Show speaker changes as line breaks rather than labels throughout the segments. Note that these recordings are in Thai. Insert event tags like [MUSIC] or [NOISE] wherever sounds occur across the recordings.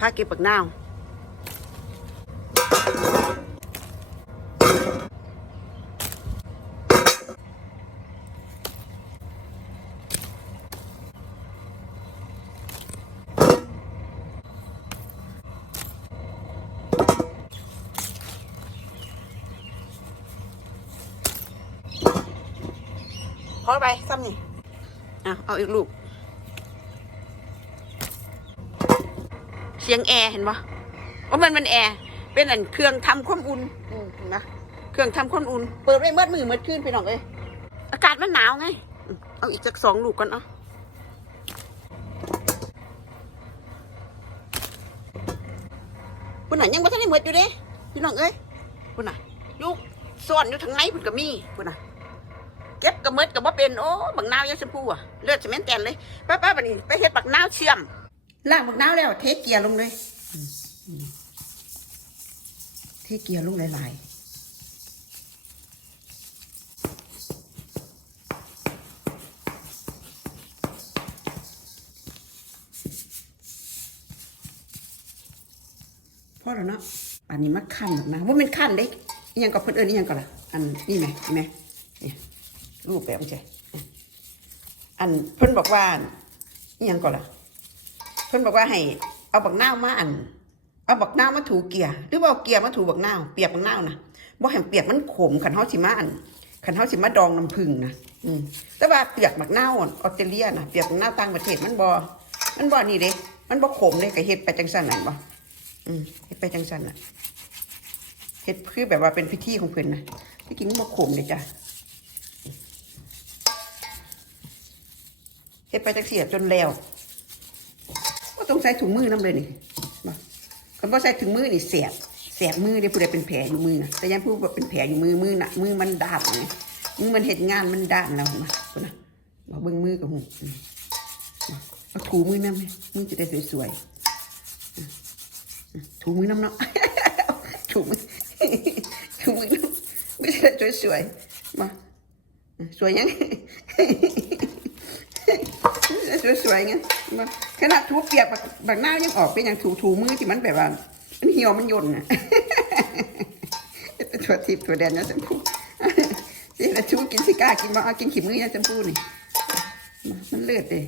พาเก็บปักนาวพอไปซ้ำนี่อะเอาอีกลูก สียงแอร์เห็นปะว่ามันมันแอร์เป็นอันเครื่องทำความอุ่นอืมเห็นปะเครื่องทำความอุ่นเปิดไว้เมื่อมือเมื่อคืนไปหน่องเอ้ยอากาศมันหนาวไงอืมเอาอีกสักสองลูกก่อนเอาปุ่นน่ะยังบ่ทันได้เมื่ออยู่เด้พี่น้องเอ้ยปุ่นน่ะลูกซ่อนอยู่ทางไหนปุ่นก็มีปุ่นน่ะเก็บกระเมิดกับว่าเป็นโอ้บักนาวยังชมพูอะเลือดสเมนแตนเลยป้าป้าบัดนี้ไปเฮ็ดบักนาวเชื่อม ล่างบักน้าวแล้ว เทเกียร์ลงเลย เทเกียร์ลงหลายๆพอแล้วเนาะอันนี้มาขั้นบักนาวว่ามันขั้นเด้ยังกับเพิ่อนเอินยังก่อนล่ะอันนี่ไหมเห็นไหมรูปแบบใช่อันเพิ่อนบอกว่ายังก่อนล่ะ เพิ่นบอกว่าให้เอาบักนาวมาอัน เอาบักนาวมาถูเกียร์หรือว่าเอาเกียร์มาถูบักนาวเปียกบักนาวนะบ่ให้เปียกมันขมขันเฮาสิมาอันขันเฮาสิมาดองน้ำผึ้งนะอืมแต่ว่าเปียกบักนาวออสเตรเลียนะเปียกบักนาวต่างประเทศมันบ่มันบ่นี่เด้มันบ่ขมเลยก็เฮ็ดไปจังซั่นนั่นบ่อืมเฮ็ดไปจังซั่นน่ะเฮ็ดคือแบบว่าเป็นพิธีของเพิ่นนะที่จริงมันบ่ขมเลยจ้ะเฮ็ดไปจังเสียจนแล้ว ต้องใส่ถุงมือน้ำเลยนี่มาคำว่ใส่ถุงมือนี่เสียบเสียบมือเดี๋ยวผู้ใดเป็นแผลอยู่มือนะแต่ยังผู้ว่าเป็นแผลอยู่มือมือน่ะมือมันด้านไงมือมันเห็ดงานมันด้านแล้วมาคนน่ะมาเบิ้งมือกับหูมาเอาถูมือน้ำมือจะได้สวยๆถูมือน้ำเนาะถูมือถูมือน้ำไม่ใช่สวยๆมาสวยยัง สวยๆไงขนาดทูเปียกบักหน้ายังออกเป็นอย่างถูถูมือที่มันแบบว่า มันเหี่ยวมันย่นน่ะเป็นถั่วทิพย์ถั่วแดนนะชมพู่สิล้วชูกินสิก้ากินมาเอากินขีมือนะชมพู่นี่มันเลือดเลย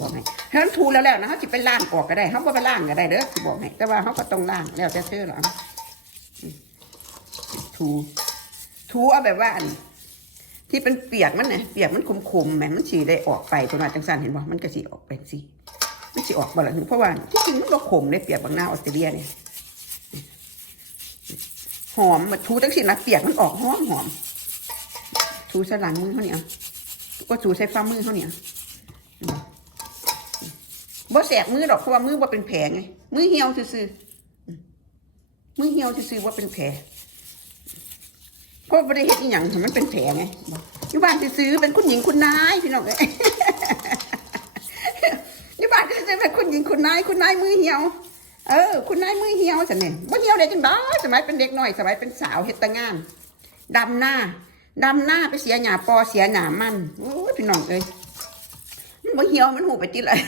บอกให้ถ้ามันถูแล้วแล้วนะเขาจิไปล่างออกก็ได้เขาก็ไปล่างก็ได้เด้อสิบอกให้แต่ว่าเขาก็ต้องล่างแล้วแต่เธอหรออืมถูถูเอาแบบว่าอัน ที่เป็นเปียกมันเนี่ยเปียกมันคมๆแหมมันสีได้ออกไปตัวมาจังสันเห็นบ่มันก็สีออกไปสิมันสีออกบ่ละเพราะว่าที่จริงมันก็ขมเลยเปียกบางหน้าออสเตรเลียเนี่ยหอมมาทูจังสินะเปียกมันออกหอมหอมทูใส่หลังมือเขาเนี่ยก็ทูใส่ฝ่ามือเขาเนี่ยบ่แสบมือหรอกเพราะว่ามือว่าเป็นแผลไงมือเหี่ยวซื่อมือเหี่ยวซื่อว่าเป็นแผล ราะบริเหตุอีหยังมันเป็นแผลไงอยู่บ้านซื้อเป็นคุณหญิงคุณนายพี่น้องเอ้ยอยู่บ้านซื้อเป็นคุณหญิงคุณนายคุณนายมือเหี่ยว เออ คุณนายมือเหี่ยวสันเนี่ยว่าเหี่ยวได้จังได้สมัยเป็นเด็กหน้อยสมัยเป็นสาวเฮ็ดตางานดำหน้าดำหน้าไปเสียหยาปอเสียหยามันโอ้ยพี่น้องเอ้ยมันบ่เหี่ยวมันหูไปติเลย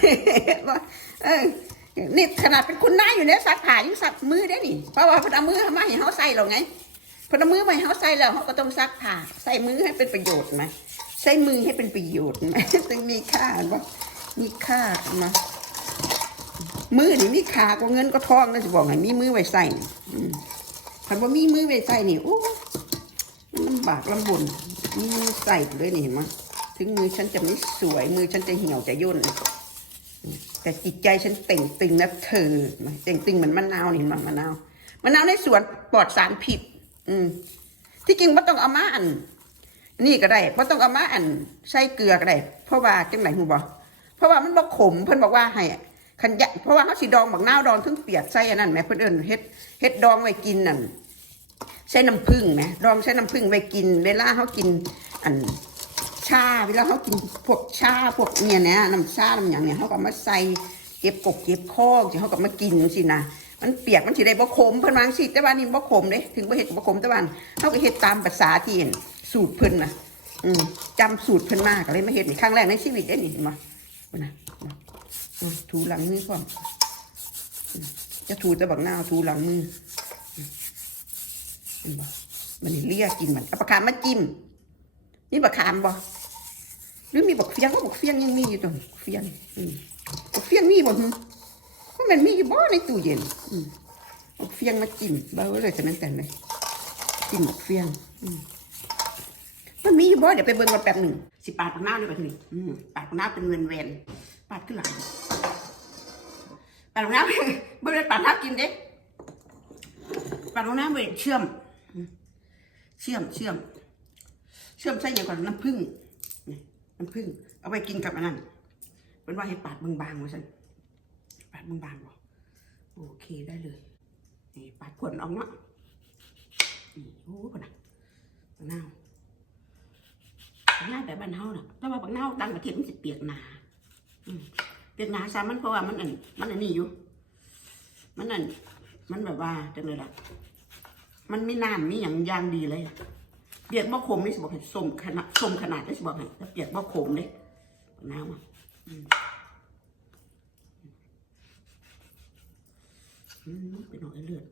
ว่าเออนี่ขนาดเป็นคุณนายอยู่เนี่ยซักผ้ายังซักมือได้นี่เพราะว่าพนเอามือมาให้เขาใส่เราไง พอเอามือไปเขาใส่แล้วเขาก็ต้องซักผ้าใส่มือให้เป็นประโยชน์ไหมใส่มือให้เป็นประโยชน์ไหมต้องมีค่าบ่มีค่ามามือนี่มีค่ากว่าเงินก็ทองนะจะบอกให้มีมือไว้ใส่นี่อืมคันว่ามีมือไว้ใส่นี่โอ้มันลำบากลำบนมีมือใส่เลยนี่เห็นไหมถึงมือฉันจะไม่สวย มือฉันจะเหี่ยวจะย่นแต่จิตใจฉันเต่งตึงนะเธอมาเต่งตึงเหมือนมะนาวนี่มมะนาวมะนาวในสวนปลอดสารพิษ อืม ที่จริงไม่ต้องเอามาอัน นี่ก็ได้ไม่ต้องเอามาอันใส่เกลือก็ได้เพราะว่าจังไหนหูบอกเพราะว่ามันบ่ขมเพิ่นบอกว่าให้ขันยะเพราะว่าเขาสีดองบักนาวดองทึ่งเปียกใส่อันนั้นแหมเพิ่นเอิ้นเฮ็ดเฮ็ดดองไว้กินนั่นใส่น้ำผึ้งแหมดองใส่น้ำผึ้งไว้กิน เวลาเขากิน อันชาเวลาเขากินพวกชาพวกเนี่ยนะน้ำชาน้ำหยังเนี่ยเขาก็มาใส่เก็บกบเก็บคอสิเขาก็มากินสินะ มันเปียกมันสิได้บ่ขมเพิ่นวางสิแต่ว่านี่บ่ขมเด้ถึงบ่เฮ็ดบ่ขมแต่ว่าเฮาก็เฮ็ดตามภาษาที่เห็นสูตรเพิ่นน่ะ อืมจำสูตรเพิ่นมากเลยมาเฮ็ดนี่ครั้งแรกในชีวิตเด้นี่เห็นบ่นะอืมถูหลังมือพร้อมจะถูแต่บักหน้าถูหลังมือเห็นบ่มันนี่เลียกินมันเอาปากขามมาจิ้มนี่บักขามบ่หรือมีบักเฟียงก็บักเฟียงยังมีอยู่ตรงเฟียงอืมบักเฟียงมีบ่ มันมีอยู่บ่ในตู้เย็นอืมบักเฟียงมาจิ้มเบ้าเลยจะนั้นแต่เลยจิ้มบักเฟียงอืมมันมีอยู่บ่เดี๋ยวไปเบิ่งก่อนแป๊บหนึ่งสิปาดบักหน้าวเลยแบบนี้อืมปาดบักหน้าวเป็นเวนเวนๆปาดขึ้นหลังปาดลงน้ำบริเวณปาดน้ำกินเด็กปาดลงน้ำบริเวณเชื่อม เชื่อมเชื่อม เชื่อมใส่อย่างก่อนน้ำผึ้งนี่น้ำผึ้งเอาไปกินกับอันนั้นเป็นว่าให้ปาดบางๆไว้สัน ปาดบางๆบ่โอเคได้เลย นี่ปาดผลออกเนาะนี่โอ้คนน่ะบางนาบางนาแบบบ้านเฮาน่ะแต่ว่าบางนาวต่างประเทศมันจะเปียกหนาเปียกหนาซ้ำมันเพราะว่ามันอันมันอันนี้อยู่ มันอันมันแบบว่าจังเลยล่ะ มันไม่น้ำมีอย่างยางดีเลยอะเปียกบ่ขมนี่สิบอกให้สมขนาดสมขนาดได้สิบอกให้เปียกบ่ขมเลยน้ำอะอืมอืม เป็นหน่อยเลือด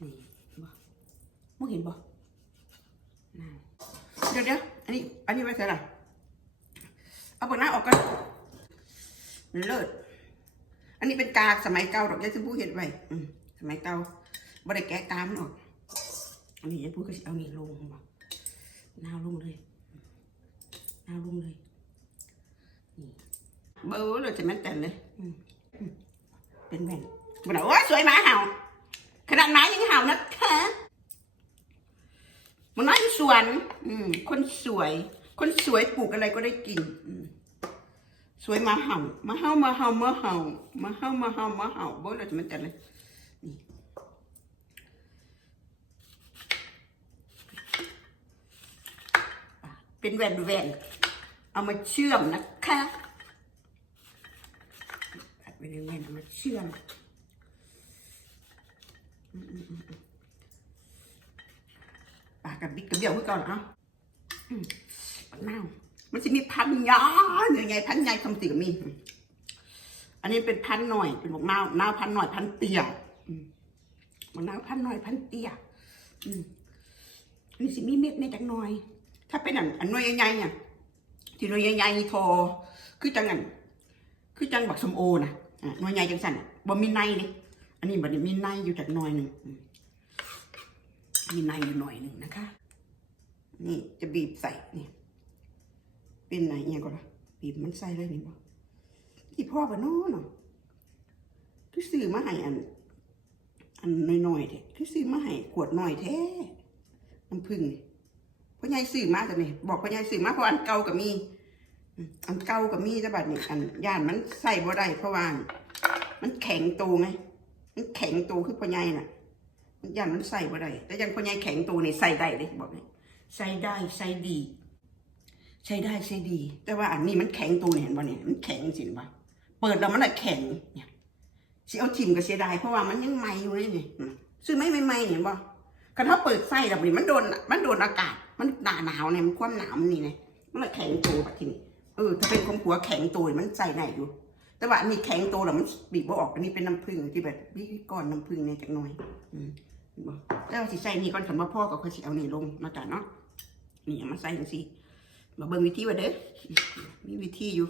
นี่บ่มองเห็นบ่น้ำเดี๋ยวเดี๋ยวอันนี้ อันนี้ไว้ใส่ละเอาปากหน้าออกกันมันเลิศอันนี้เป็นกากสมัยเก่าดอกยายชมพู่เห็นไว้อืมสมัยเก่าบ่ได้แกะกามมันออกอันนี้ยายพูดก็สิเอานี่ลงบอกหน้าลงเลยหน้าลงเลยนี่เบอร์เลยจะแม่นแต่นเลยอืมอืม เป็นแว่นบอกว่าโอ้ยสวยหมาเห่า ขนาดหมายังเห่านะคะมันน้อยสวน อืม คนสวย คนสวยปลูกอะไรก็ได้กิน อืมสวยมาเห่ามาเห่ามาเห่ามาเห่ามาเห่ามาเห่ามาเห่าโบ้เราจะมันจัดเลยนี่เป็นแหวนแหวนๆเอามาเชื่อมนะคะ เป็นแหวนๆเอามาเชื่อมปากกับบิ๊กกับเบี้ยวขึ้นก่อนเอะเน่ามันจะมีพันยอนยังไงพันใหญ่คำติกับมี อันนี้เป็นพันหน่อยเป็นบอกเน่าเน่าพันหน่อยพันเตี้ยมบอกเน่าพันหน่อยพันเตี้ยมันนี้สิมีเม็ดในจังหน่อย ถ้าเป็นอันอันหน่วยใหญ่ๆเนี่ยที่หน่วยใหญ่ๆทอคือจังอันคือจังบักสมโอนะ หน่วยใหญ่จังสันน่ะบ่มีในเลยอันนี้บัดนี้มีในอยู่จากหน่อยหนึ่งมีในอยู่หน่อยหนึ่งนะคะ นี่จะบีบใส่นี่เป็นไหนเนี่ยก็ละบีบมันใส่เลยนี่บ่ที่พ่อปะน้อเนาะคือซื้อมาให้อัน อันน้อยๆแท้คือซื้อมาให้ขวดน้อยแท้น้ำผึ้งพ่อใหญ่ซื้อมาแต่นี่บอกพ่อใหญ่ซื้อมาเพราะอันเก่าก็มี อันเก่าก็มีแต่บัดนี้อันย่านมันใส่บ่ได้เพราะว่ามันแข็งโตไง มันแข็งโตคือพ่อใหญ่น่ะ มันย่านมันใส่บ่ได้แต่ยังพ่อใหญ่แข็งโตนี่ใส่ได้เลยบอกเลยใส่ได้ใส่ดี ใช้ได้ใช้ดี แต่ว่าอันนี้มันแข็งตัวเห็นป่เนี่ยมันแข็งสิเห็นป่ะเปิดแล้วมันอะแข็งเนี่ยสิเอาทิมก็เสียดายเพราะว่ามันยังใหม่อยู่เลยนี่อืมซื้อไม่ไม่ไม่เห็นป่ะกระถ้าเปิดไส้แล้วนี่มันโดนมันโดนอากาศ มันหนาหนาวเนี่ยมันความหนาวมันนี่ไงมันเลยแข็งตัวแบบทีนี้ เออ ถ้าเป็นของผัวแข็งตัวมันใส่ได้อยู่ แต่ว่าอันนี้แข็งตัวแล้วมันบีบบ่ออกอันนี้เป็นน้ำผึ้งที่แบบนี่ก้อนน้ำผึ้งเนี่ยจากหน่อยอืมแต่ว่าสิใส่นี่ก่อนคำว่าพ่อกับค่อยสิเอานี่ลงมาจ้ะเนาะนี่เอามาใส่จังซี่มาเบิ่งวิธีว่าเด้อมีวิธีอยู่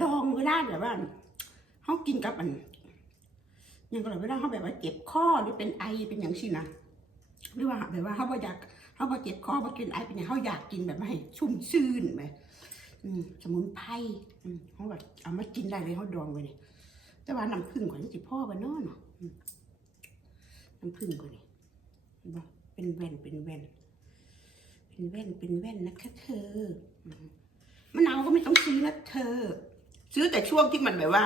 ดองเวลาแบบว่าเขากินกับอันยังก็เลยเวลาเขาแบบว่าเจ็บคอหรือเป็นไอเป็นอย่างสินะหรือว่าแบบว่าเขาบ่อยาก เขาบ่เจ็บคอบ่กินไอเป็นยังเขาอยากกินแบบว่าให้ชุ่มชื่นแบบอืมสมุนไพรเขาแบบเอามากินได้เลยเขาดองไว้เนี่ยแต่ว่าน้ำผึ้งกว่านี้สิพ่อบ้านนอนน้ำผึ้งกว่านี้เห็นบ่เป็นแว่นเป็นแว่นเป็นแว่นเป็นแว่นนะคะเธอมะนาวก็ไม่ต้องซื้อนะเธอ ซื้อแต่ช่วงที่มันแบบว่า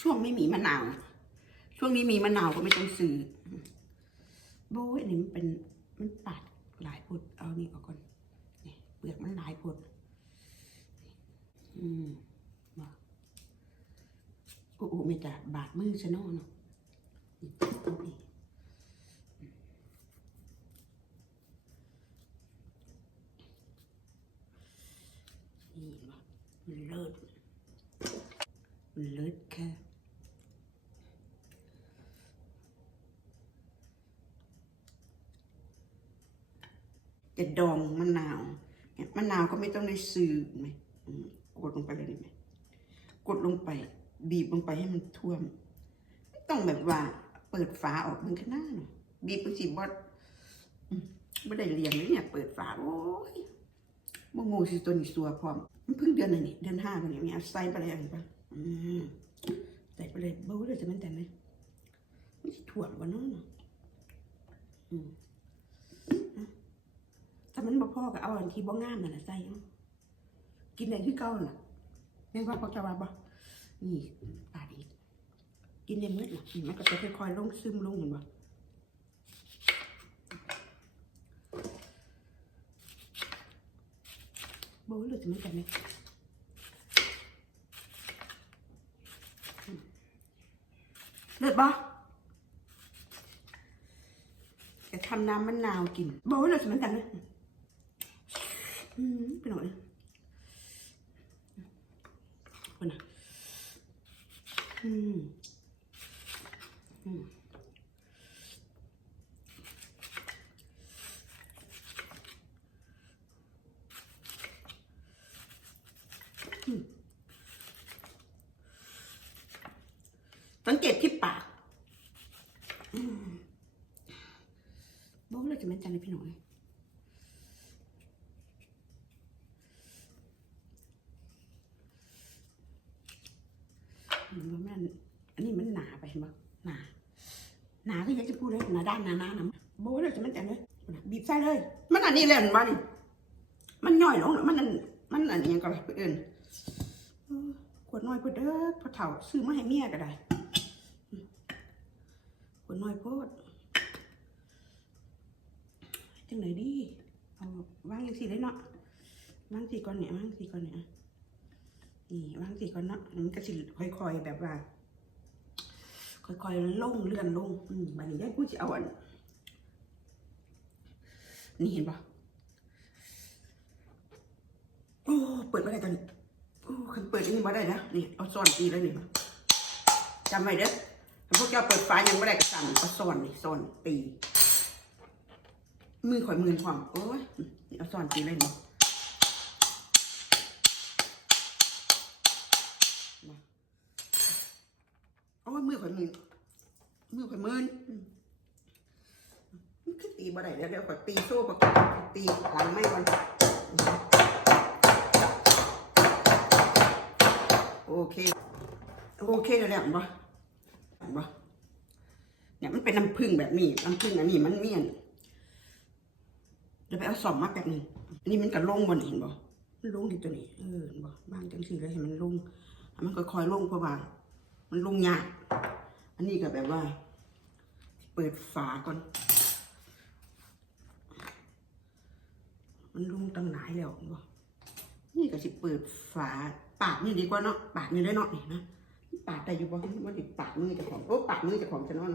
ช่วงไม่มีมะนาวช่วงนี้มีมะนาวก็ไม่ต้องซื้อโบ้ยอันนี้มันเป็นมันปาด หลายพดเอานี่ออกก่อนนี่เปลือกมันหลายพดอืมมาโอ้โหไม่จะบาดมือชะน่เนาะนี่เอานี่นี่มาเลิศเลิศค่ะ จะดองมะนาวเนี่ยมะนาวก็ไม่ต้องได้ซื้อไหมกดลงไปเลยดีไหมกดลงไป บีบลงไปให้มันท่วม ไม่ต้องแบบว่า เปิดฝาออกมันก็น่าเนาะบีบบางทีบอดไม่ได้เรียนเลยเนี่ย เปิดฝาโอ้ยโมโงสิตัวนี้สัวพร้อมมันเพิ่งเดือนไหนนี่เดือนห้าวันนี้มีอาใส่ไปเลยอะไรปะอืมใส่ไปเลยเบาเลยจะมันแต่ไหมไม่ใช่ถั่วหรอวะเนาะอืม มันบ่พอก็เอาอันที่บ่งามนั่นน่ะใส่กินได้คือเก่าน่ะแม่นว่าเขาจะว่าบ่นี่ปาดีกินได้หมดน่ะนี่มันก็จะค่อยๆลงซึมลงเห็นบ่บ่รู้จะมันกันไหมเลิศบ่จะทำน้ำมะนาวกินบ่รู้จะมันกันไหม ไปหน่อยคนน่ะอืมอืมสังเกตที่ปากบอกเลยจะไม่จันเลยพี่หน่อยอืมว่ามันอันนี้มัน นานปะหนาหนาก็อยากจะพูดเลยหนาด้านหนาหนาหนาบอกเลยจะไม่จันเลยบีบใส่เลย มันอันนี้เลยห็นปะนี่มันย่อยลงแล้วมันอันมันอันนี้ยังก็ไปเอื่นขวดน้อยเพื่อเด้อพอเถ่าซื้อมาให้เมียก็ได้ขวดน้อยโพดจังไหนดีเอาวางยังสีได้เนาะวางสีก่อนเนี่ยวางสีก่อนเนี่ยนี่วางสีก่อนเนาะมันก็สิค่อยๆแบบว่า ค่อยๆลงเลื่อนลงอืมบัดนี้ได้พูดจะเอาอันนี่เห็นปะโอ้เปิดม่ได้ตอนนี้โอ้คันเปิดอันนี้มาได้นะนี่เอาซ่อนตีแล้วนี่มาจำไว้เด้อถ้าพวกเจ้าเปิดฝายังไม่ได้ก็สั่นเอาซ่อนนี่ซ่อนตีมือข่อยมือความโอ้ยนี่เอาซ่อนตีเลยเน มือข่อยมือมือข่อยมือนคือตีบ่ได้แล้วเดี๋ยวข่อยตีโซ่ประกอบตีหลังไม่ก่อนโอเค โอเคแล้วเนี่ยเห็นปะเห็นปะเนี่ยมันเป็นน้ำผึ้งแบบนี้น้ำผึ้งอันนี้มันเมี่ยนเดี๋ยวไปเอาสอบมาแบบนึงอันนี้มันก็ลงบนเห็นบ่มันลงที่ตัวนี้เออบ่บางจังสีเลยเห็นมันลงมันค่อยๆลงเพราะว่า มันลงยาก อันนี้ก็แบบว่า เปิดฝาก่อน มันลงตั้งหลายแล้วนบ่นี่ก็สิเปิดฝาปากนี่ดีกว่าเนาะปากนี่ได้เนาะนี่นะปากได้อยู่บ่ว่าดิปากมือจะของโอ้ปากมือจะของจะนอน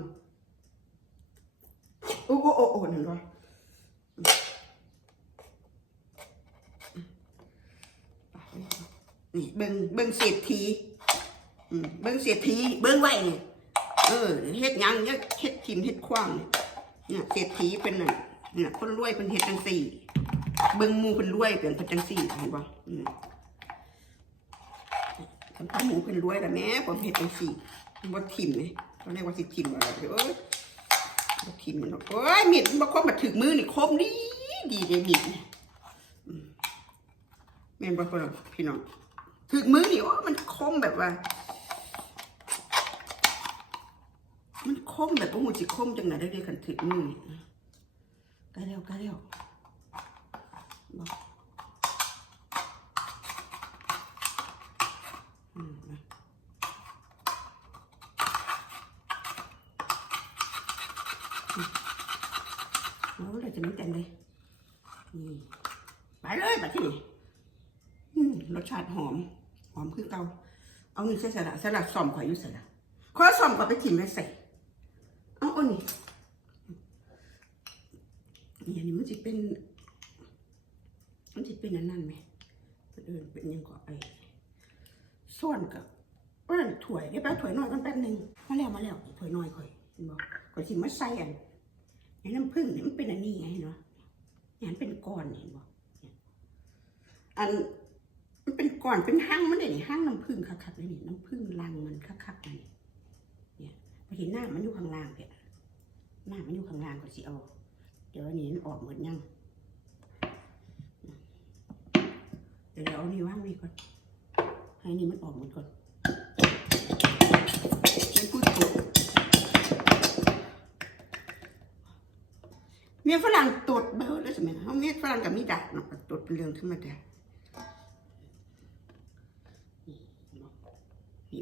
โอ้โอ้โอ้โอ้เห็นบ่นี่เบิ่งเบิ่งเศรษฐี เบิ่งเศรษฐีเบิ่งไหวนี่เออเฮ็ดยังเนี่ยเฮ็ดทิมเฮ็ดขว้างเนี่ยเนี่ยเศรษฐีเป็นน่ะเนี่ยคนรวยเป็นเฮ็ดจังสี่เบิ่งหมู่เพิ่นรวยเป็นเพิ่นจังสี่เห็นบ่อืมคนพาหมูเพิ่นรวยแล้วแม่ผมเฮ็ดจังสี่บ่ทิมเลยตอนแรกว่าสิทิมอะไรเอ้ยบ่ทิมมันหรอกโอ้ยมีดมันบ่คมมาถึงมือนี่คมดีดีเด้มีดนี่อืมแม่นบ่พ่อพี่น้องถึงมือนี่โอ้มันคมแบบว่า มแบบว่าหูจิคมจังไหนได้เลยกันถึงมือนี่ใกล้แล้วใกล้แล้วบอกอืมนะอืมโอ้เราจะไม่แตงเลยนี่ไปเลยไปที่นี่รสชาติหอม หอมคือเกาเอานี่ใส่สลัดสลัดซ่อมข่อยอยู่ใส่ละข้อซ่อมก็ไปถิ่มเลยใส่ อันนี้นี่อันนี้มันจะเป็น มันจะเป็นอันนั้นไหมเออเป็นยังก็ไอ้ส่วนกับก็นั่นถ้วยเดี๋ยวแป๊บถ้วยน้อยกันแป๊บนึงมาแล้วมาแล้วถ้วยน้อยค่อยเห็นบอกก็สิมาใส่อันไอ้น้ำผึ้งเนี่ยมันเป็นอันนี้ไงเนาะนี่ยมันเป็นก้อนเห็นบอกอันมันเป็นก้อนเป็นห้างมันเลยนี่ห้างน้ำผึ้งคักๆเลยนี่น้ำผึ้งรังมันคักๆเลยนี่เนี่ยพอเห็นหน้ามันอยู่ข้างล่างเนี่ย น้ามันอยู่ข้างล่างก็สิเอา เดี๋ยวอันนี้มันออกหมดยังเดี๋ยวเราเอานี่ว่างนี่ก่อน ให้นี่มันออกหมดก่อนเป็นพูดถูกเมียฝรั่งตดเบอร์แล้วใช่ไหมเขาเมียฝรั่งกับมีดักเนาะตดเป็นเรื่องธรรมดา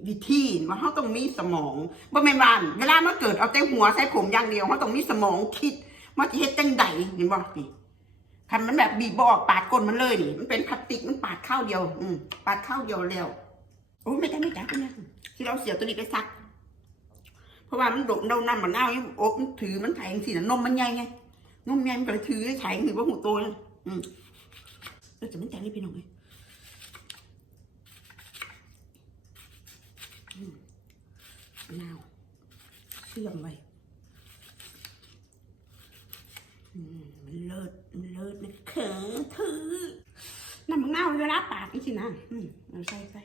วิธีว่าเขาต้องมีสมองบ่แม่นว่าเวลามันเกิดเอาแต่หัวใส่ผมอย่างเดียวเขาต้องมีสมองคิดว่าจะเฮ็ดจังใดเห็นบ่นี่คันมันแบบบีบบอกปาดก้นมันเลยนี่มันเป็นพลาสติกมันปาดข้าวเดียว อืมปาดข้าวเดียวแล้วโอ้ไม่ได้ไม่ได้ไม่ได้ที่เราเสียตัวนี้ไปซัก เพราะว่ามันโดดเดาน้ำมันเอาอย่างโอ๊มันถือมันแทงสินะนมมันใหญ่ไงนมใหญ่มันก็เลยถือแทงถือว่าหูโตเลยอืมแล้วจะมันแทงให้พี่น้องไหมอืม มะนาวเชื่อมไว้อืมมันเลิศมันเลิศนะเขินถือน้ำมะนาวเวลาปากนี่สินะเอาใส่ใส่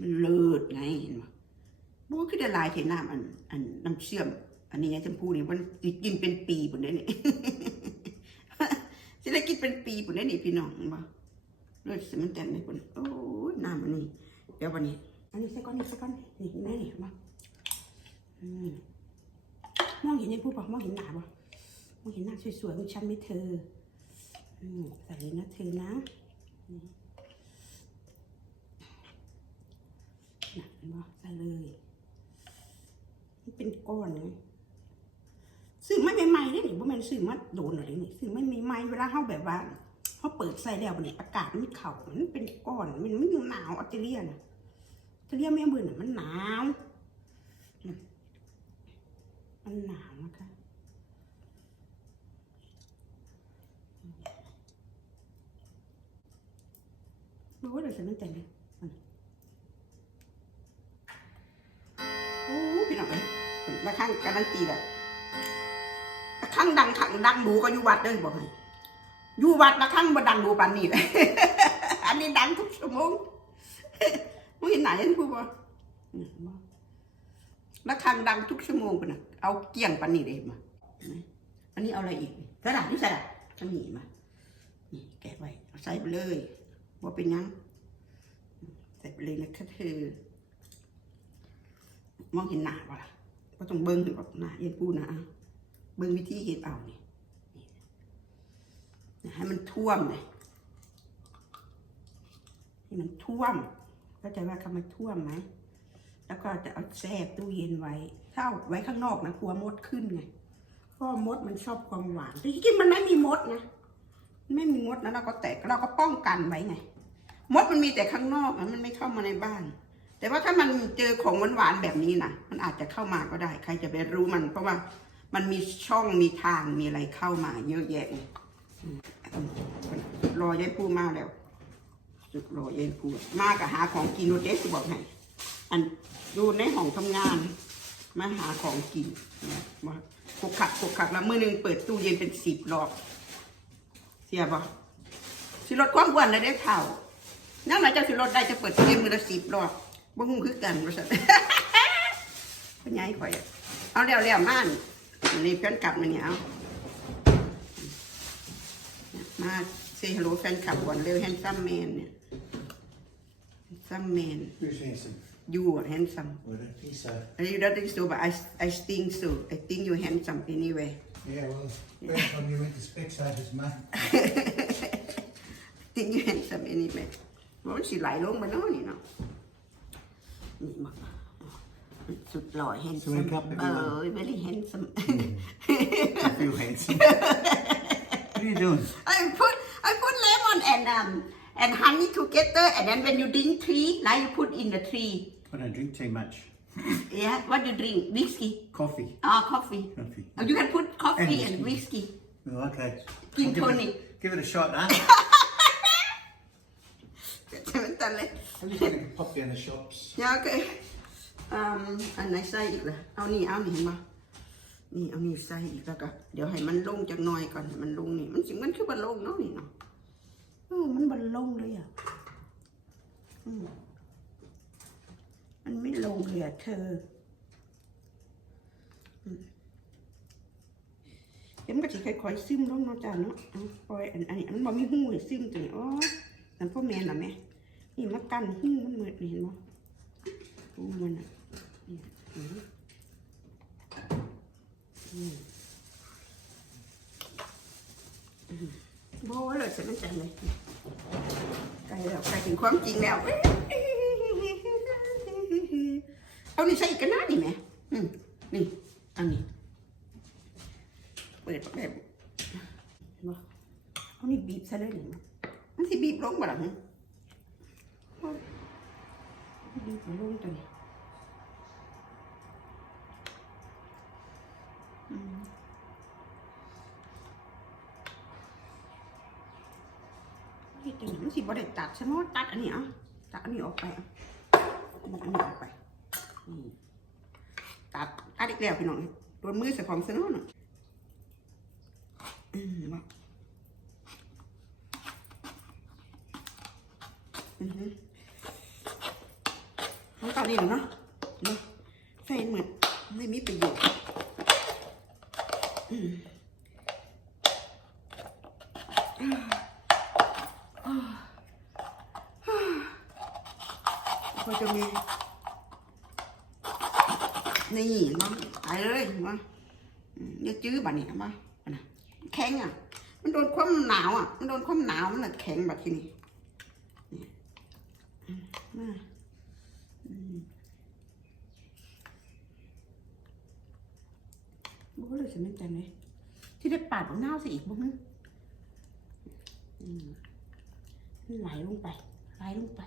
มันเลิศไงเห็นไหมบูคือได้หลายเทน้ำอันอันน้ำเชื่อม อันนี้ไงชมพูนี่มันกินเป็นปีปุ่นได้เนี่ยสิได้กินเป็นปีปุ่นได้เนี่ยพี่น้องเห็นบ่เลือดสมันแตนในปุ่นโอ้น้ำอันนี้เดี๋ยววันนี้ อันนี้ใส่ก้อนนี่ใส่ก้อนนี่แม่นี่เห็นบ่อืมองเห็นยังพูดป่ะมองเห็นหนาป่ะมองเห็นหน้าสวยๆของฉันไม่เธออืมใส่เลยนะเธอนะอืมน่ะเห็นบ่ใส่เลยมันเป็นก้อนไงซื้อไม่ใหม่ๆได้หนิบ่แม่นซื้อมาโดนอะไรนี่ซื้อไม่ใหม่ๆเวลาเฮาแบบว่าเฮาเปิดใส่แล้วเนี่ยอากาศมันเข้ามันเป็นก้อนมันไมันหนาวออสเตรเลียนะ ออสเรเลียแม่เบิ่นมันหนาว มันหนาวนะคะบอกว่าเดี๋ยวฉันไม่แต่งเลยโอ้พี่น้องเอ้ยมาข้างการันตีแบบข้างดังข้างดังดูก็อยู่วัดเด้อบอกให้อยู่วัดละข้างบ่ดังดูปานนี้เลยอันนี้ดังทุกชั่วโมง มึงเห็นไหนยันพูดบ่อืมบ่ละข้างดังทุกชั่วโมงปนน่ะเอาเกี่ยงปานนี้เลยมาอันนี้เอาอะไรอีกกระดาษนี่ใส่ละอันนี้มานี่แกะไว้เอาใส่ไปเลยว่าเป็นยังใส่ไปเลยนะคะเธอมองเห็นหน้าป่ะล่ะก็ต้องเบิ้งถึงแบบหน้าเย็นปูนะเบิ้งวิธีเห็ดเอานี่นี่ให้มันท่วมเลยให้มันท่วม เข้าใจว่าคำมันท่วมไหมแล้วก็จะเอาแช่ตู้เย็นไว้ ถ้าเอาไว้ข้างนอกนะกลัวมดขึ้นไงเพราะมดมันชอบความหวานแต่ที่จริงมันไม่มีมดนะไม่มีมดนะเราก็แตกเราก็ป้องกันไว้ไง มดมันมีแต่ข้างนอกอะมันไม่เข้ามาในบ้าน แต่ว่าถ้ามันเจอของหวานๆแบบนี้นะมันอาจจะเข้ามาก็ได้ ใครจะไปรู้มัน เพราะว่ามันมีช่องมีทางมีอะไรเข้ามา เยอะแยะรอยายปูมาแล้ว สุดรอยายปูมากับหาของกินโนเดสบอกให้อันอยู่ในห้องทำงานมาหาของกินนี่ยมาขกขักขกขักแล้วมือหนึงเปิดตู้เย็นเป็นสิบรอบเสียบ่สิลดความอ้วนเลยได้เท่านั่นหมายจะสิลดได้จะเปิดตู้เย็นมือละสิบรอบบ่งคือกันบริษัทเป็นไงข่อยอะเอาแล้วแล้วม่านอันนี้แฟนกลับมาเนี่ยเอามาเซฮัลโหลแฟนคลับก่อนเร็วแฮนซัมแมนเนี่ย ซัมแมน
Who's handsome?
ยูแฮนซัม
I don't think so.
you don't think so but I I think so I think you handsome anyway
Yeah, well, first time you went to Specsavers, mate. [LAUGHS]
think you handsome anyway มันสิไหลลงมาเนาะนี่เนาะนี่มาสุดหล่อ handsome
Wake up,
เอ
everyone.
อ very handsome
I feel handsome. [LAUGHS] what are you doing?
I put I put lemon and um and honey together and then when you drink tea now you put in the tea
I don't drink too much.
yeah what you drink whiskey
Coffee.
ah coffee
Coffee.
Oh, you can put coffee
And
and whiskey
Well, okay.
Gin
I'll give it-
tonic.
Give it a shot, huh?
ใช่มันตันเลย
At least I can pop you in the shops.
ยาโอเคอืมอันไหนใส่อีกล่ะเอานี่เอานี่เห็นปะนี่เอานี่ใส่อีกแล้วก็เดี๋ยวให้มันลงจากหน่อยก่อนให้มันลงนี่มันสิมันคือบันลงเนาะนี่เนาะเออมันบันลงเลยอะ อืมมันไม่ลงเลยอะเธอเดี๋ยวมันก็สิค่อยๆซึมลงเนาะจ้าเนาะปล่อยอันนี้มันบ่มีหูให้ซึมตัวนี้อ๋อนั่นพ่อแม่นล่ะแม่นี่มากันหูมันเหมือนนี่เห็นบ่หูมันอะนี่เห็นไหมอืม อืมบ่เลยฉันมันใจเลยใกลแล้วใกลถึงความจริงแล้ว เอานี่ใส่อีกกันนะนี่แหม่อืมนี่อันนี้เปิดแบบเห็นบ่เอานี่บีบซะเลยนี่มันสิบีบลงบ่ล่ะหึ đi vào luôn rồi Ừ. นี่ตัวนี้มันสิบ่ได้ตัดใช่ไหมตัดอันนี้อะตัดอันนี้ออกไปอะอันนี้ออกไปนี่ตัดตัดอีกแล้วพี่น้องโดนมือใส่ของซะเนาะน่ะอืมว่าอือฮึน้ำตาลนี่เหรอเนาะเนาะใส่เหมือนไม่มีประโยชน์อืมพอจะมี นี่มาตายเลยมาอืมอย่าจื้อบัดนี้มาแข็งอะ มันโดนความหนาวอะ มันโดนความหนาวมันเลยแข็งแบบที่นี่มาบ่เลยฉันไม่ใจไหมที่ได้ปาดของหน้าสิอีกบ้างนะอืมมันไหลลงไปไหลลงไป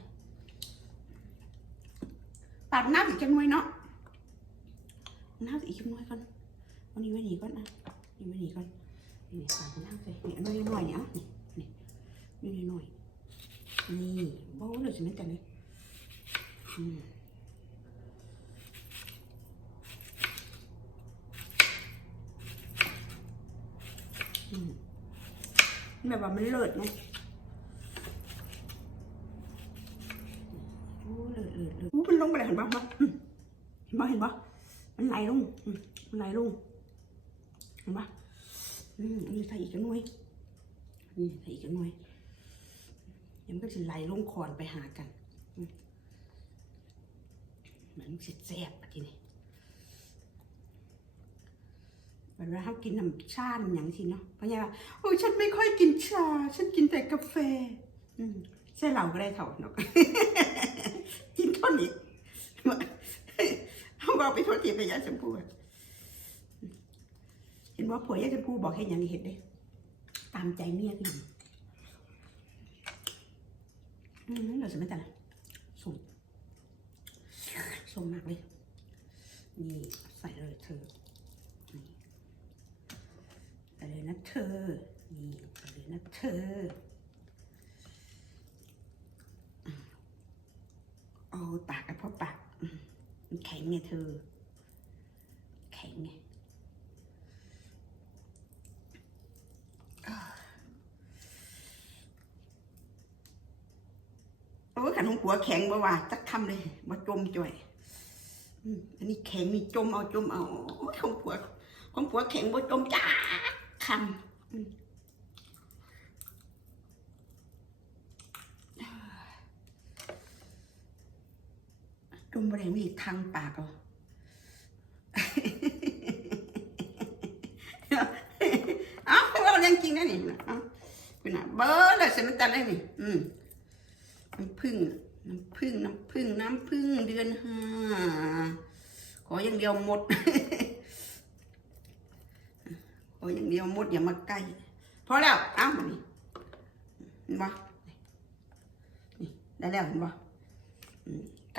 ปาดหน้าอีกจังหน่อยเนาะหน้าอีกจังหน่อยก่อนเอานี้ไว้หนีก่อนนะนี่ ไหลลงมันไหลลงเห็นปะอืมนี่ใส่อีกกันหน่อยนี่ใส่อีกกันหน่อยเดี๋ยวมันก็จะไหลลงคอนไปหากันอืมมันเสิแซ่บทีนี้เวลาเขากินน้ำชาน้ำอย่างสิเนาะเพราะว่าโอ้ฉันไม่ค่อยกินชา ฉันกินแต่กาแฟ อืมใช่เราก็ได้เถ่าเนาะกินเท่านี้ บอกไปโทษทีไปยาชมพูอเห็นว่าผัวยาชมพูบอกให้ย่างเห็นเด้ตามใจเมียพี่อืมเราจะไม่แต่ละสุ่มสุ่มมากเลย นี่ใส่เลยเธอไปเลยนะเธอ นี่ไปเลยนะเธอ โอ้ปากกับพ่อปาก มันแข็งไงเธอ แข็งไงโอ้ขันของผัวแข็งบ่ว่าจักคำเลยบ่จมจ่อยอันนี้แข็งนี่จมเอาจมเอาโอ้ยของผัวของผัวแข็งบ่จมจ้าคำ อืมจมบริเวณอีกทางปากเหรอเอ้าเราเรื่องจริงนะนี่เอ้าคุณน่ะเบอร์เลยเสมันตันเลยนี่ อืมน้ำผึ้งน้ำผึ้งน้ำผึ้งน้ำผึ้งเดือนห้าขออย่างเดียวหมดโอ้ยอย่างเดียวหมดอย่ามาใกล้พอแล้วเอ้ามานี่เห็นปะนี่ได้แล้วเห็นปะ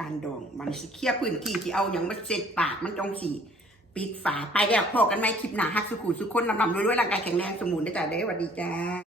การดองมันสิเคลียร์พื้นที่ที่เอาอย่างมาเสร็จปากมันจองสีปิดฝาไปแล้วพอกันไหมคลิปหนาฮักสุขุสุขคนลำลำรวยๆร่างกายแข็งแรงสมุนได้แต่เด้สวัสดีจ้า